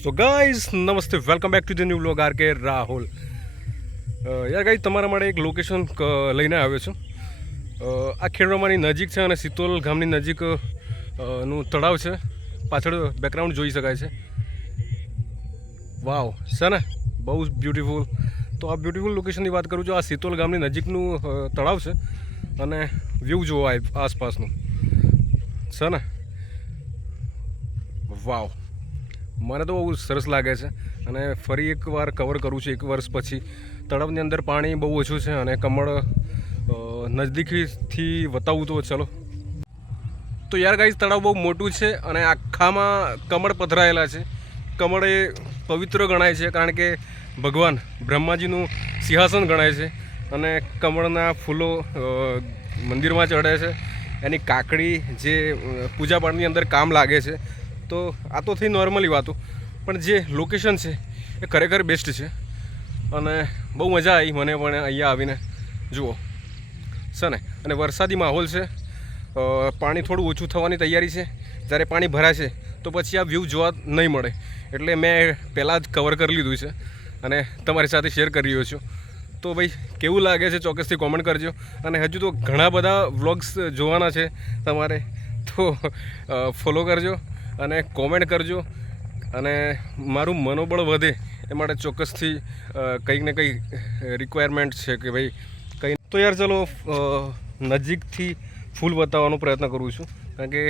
સો guys નમસ્તે, welcome back to the new vlog R K Rahul. યાર guys, તમારા માટે એક લોકેશન લઈને આવ્યો છું. આ ખેડબ્રહ્માની નજીક છે અને સિત્તોલ ગામની નજીક નું તળાવ છે. પાછળ બેકગ્રાઉન્ડ જોઈ શકાય છે. વાવ છે ને, બહુ બ્યુટીફુલ. તો આ બ્યુટીફુલ લોકેશનની વાત કરું છું. આ સિત્તોલ ગામની નજીકનું તળાવ છે અને વ્યૂ જુઓ આસપાસનું છે ને. વાવ, મને તો બહુ સરસ લાગે છે અને ફરી એકવાર કવર કરું છું 1 વર્ષ પછી. તળાવની અંદર પાણી બહુ ઓછું છે અને કમળ નજદીકથી બતાવું તો ચલો. તો યાર ગાઈઝ, તળાવ બહુ મોટું છે અને આખામાં કમળ પધરાયેલા છે. કમળ એ પવિત્ર ગણાય છે કારણ કે ભગવાન બ્રહ્માજીનું સિંહાસન ગણાય છે અને કમળના ફૂલો મંદિરમાં ચઢે છે. એની કાકડી જે પૂજાપાઠની અંદર કામ લાગે છે. તો આ તો થઈ નોર્મલી વાતો, પણ જે લોકેશન છે એ ખરેખર બેસ્ટ છે અને બહુ મજા આવી મને પણ અહીંયા આવીને. જુઓ છે ને, અને વરસાદી માહોલ છે. પાણી થોડું ઓછું થવાની તૈયારી છે. જ્યારે પાણી ભરાશે તો પછી આ વ્યૂ જોવા નહીં મળે, એટલે મેં પહેલાં જ કવર કરી લીધું છે અને તમારી સાથે શેર કરી રહ્યો છું. તો ભાઈ, કેવું લાગે છે ચોક્કસથી કોમેન્ટ કરજો. અને હજુ તો ઘણા બધા વ્લોગ્સ જોવાના છે તમારે, તો ફોલો કરજો અને કોમેન્ટ કરજો અને મારું મનોબળ વધે એ માટે ચોક્કસથી કંઈક ને કંઈક રિક્વાયરમેન્ટ છે કે ભાઈ કંઈ. તો યાર ચલો, નજીકથી ફૂલ બતાવવાનો પ્રયત્ન કરું છું કારણ કે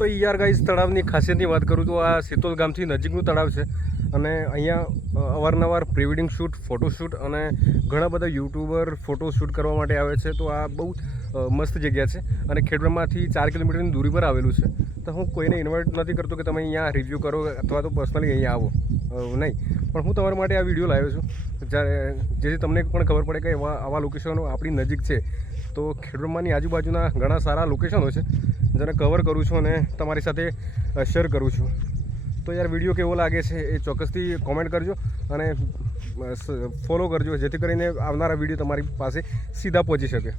તો યાર ગાઈઝ, તળાવની ખાસિયતની વાત કરું તો આ સિત્તોલ ગામથી નજીકનું તળાવ છે અને અહીંયા અવારનવાર પ્રી વેડિંગ શૂટ, ફોટોશૂટ અને ઘણા બધા યુટ્યુબર ફોટોશૂટ કરવા માટે આવે છે. તો આ બહુ મસ્ત જગ્યા છે અને ખેડબ્રહ્માથી 4 કિલોમીટરની દૂરી પર આવેલું છે. તો હું કોઈને ઇન્વાઇટ નથી કરતો કે તમે અહીંયા રિવ્યૂ કરો અથવા તો પર્સનલી અહીંયા આવો, નહીં. પણ હું તમારા માટે આ વિડીયો લાવ્યો છું જેથી તમને પણ ખબર પડે કે આવા લોકેશનો આપણી નજીક છે. તો ખેડબ્રહ્માની આજુબાજુના ઘણા સારા લોકેશનો છે જેને કવર કરું છું અને તમારી સાથે શેર કરું છું. તો યાર, વિડીયો કેવો લાગે છે એ ચોક્કસથી કોમેન્ટ કરજો અને ફોલો કરજો જેથી કરીને આવનારા વિડીયો તમારી પાસે સીધા પહોંચી શકે.